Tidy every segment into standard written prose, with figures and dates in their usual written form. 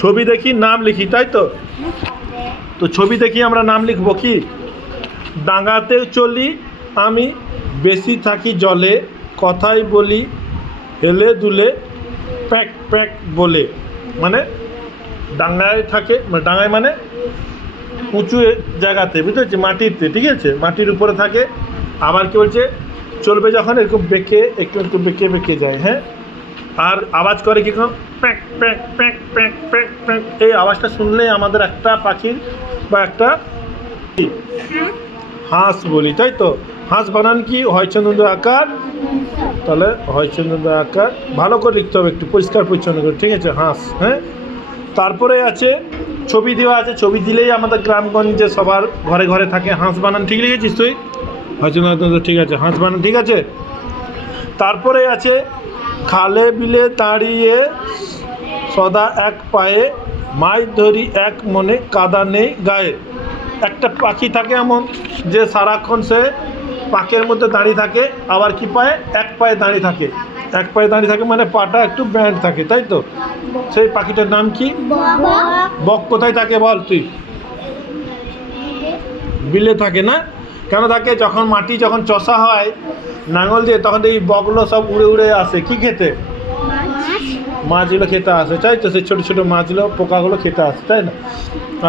ছবি দেখি নাম লিখি, তাই তো? তো ছবি দেখি আমরা নাম লিখব কি? ডাঙাতে চলি আমি, বেশি থাকি জলে, কথাই বলি হেলে দুলে, প্যাক প্যাক বলে। মানে ডাঙায় থাকে, ডাঙায় মানে উঁচু জায়গাতে, বুঝতে পারছি, মাটিতে, ঠিক আছে, মাটির উপরে থাকে। আবার কি বলছে, চলবে যখন এরকম বেঁকে একটু একটু বেঁকে বেঁকে যায়, হ্যাঁ। আর আওয়াজ করে কীরকম, pack pack pack pack pack pack. এই আওয়াজটা শুনলেই আমাদের একটা পাখির বা একটা হাঁস বলি, তাই তো? হাঁস বানান কি? হয়চন্দ্র আকার, তাহলে হয়চন্দ্র আকার ভালো করে লিখতে হবে, একটু পরিষ্কার পরিচ্ছন্ন করে, ঠিক আছে? হাঁস, হ্যাঁ। তারপরে আছে ছবি দেওয়া আছে, ছবি দিলেই আমাদের গ্রামগঞ্জে সবার ঘরে ঘরে থাকে। হাঁস বানান ঠিক লিখেছিস তুই? হয়চন্দ্র, ঠিক আছে, হাঁস বানান ঠিক আছে। তারপরে আছে খালে বিলে দাঁড়িয়ে সদা এক পায়ে, মাছ ধরি এক মনে, কাদা নেই গায়ে। একটা পাখি থাকে এমন যে সারাক্ষণ সে পাকের মধ্যে দাঁড়িয়ে থাকে, আবার কি পায়ে, এক পায়ে দাঁড়িয়ে থাকে। এক পায়ে দাঁড়িয়ে থাকে মানে পাটা একটু ব্যান্ড থাকে, তাই তো? সেই পাখিটার নাম কি? বক। কোথায় থাকে বল তুই? বিলে থাকে না? কেন থাকে? যখন মাটি যখন চষা হয় নাঙল দিয়ে, তখন এই বকগুলো সব উড়ে উড়ে আসে কি খেতে? মাছগুলো খেতে আসে, তাই তো? সেই ছোটো ছোটো মাছগুলো, পোকাগুলো খেতে আসে, তাই না?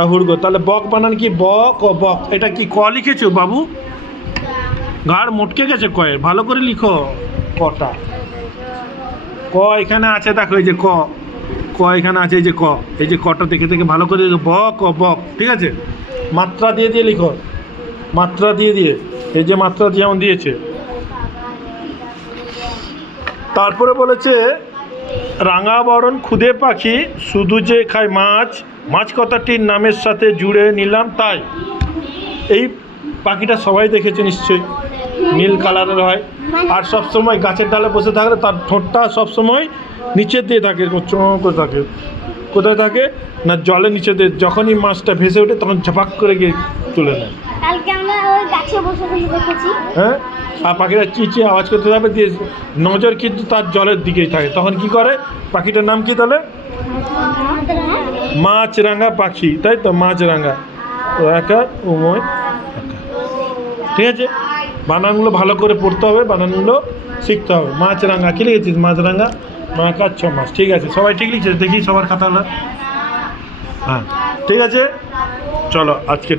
হুড়গো। তাহলে বক বানান কি? বক ও বক। এটা কি ক লিখেছো বাবু? ঘাড় মোটকে গেছে কয়ের, ভালো করে লিখো কটা। ক এখানে আছে, দেখো এই যে ক, ক এখানে আছে, এই যে ক, এই যে কটা দেখে দেখে ভালো করে লিখো, বক ও বক, ঠিক আছে? মাত্রা দিয়ে দিয়ে লিখো, মাত্রা দিয়ে দিয়ে, এই যে মাত্রা যেমন দিয়েছে। তারপরে বলেছে রাঙা বরণ ক্ষুদে পাখি, শুধু যে খায় মাছ, মাছ কথাটির নামের সাথে জুড়ে নিলাম তাই। এই পাখিটা সবাই দেখেছে নিশ্চয়ই, নীল কালারের হয়, আর সবসময় গাছের ডালে বসে থাকলে তার ঠোঁটটা সবসময় নিচের দিয়ে থাকে, করে থাকে। কোথায় থাকে না? জলের নিচে দিয়ে। যখনই মাছটা ভেসে ওঠে তখন ঝপাক করে গিয়ে তুলে নেয়। হ্যাঁ, আর পাখিটা চিঁচিয়ে আওয়াজ করতে যাবে, দিয়ে নজর কিন্তু তার জলের দিকেই থাকে। তখন কি করে? পাখিটার নাম কি তাহলে? মাছরাঙা পাখি, তাই তো? মাছরাঙা, আকার উময় আকার, ঠিক আছে? বানানগুলো ভালো করে পড়তে হবে, বানানগুলো শিখতে হবে। মাছরাঙা কি লিখেছিস? মাছরাঙা, মাকার 6 মাস, ঠিক আছে? সবাই ঠিক লিখছে? দেখি সবার খাতাগুলো। হ্যাঁ, ঠিক আছে, চলো আজকে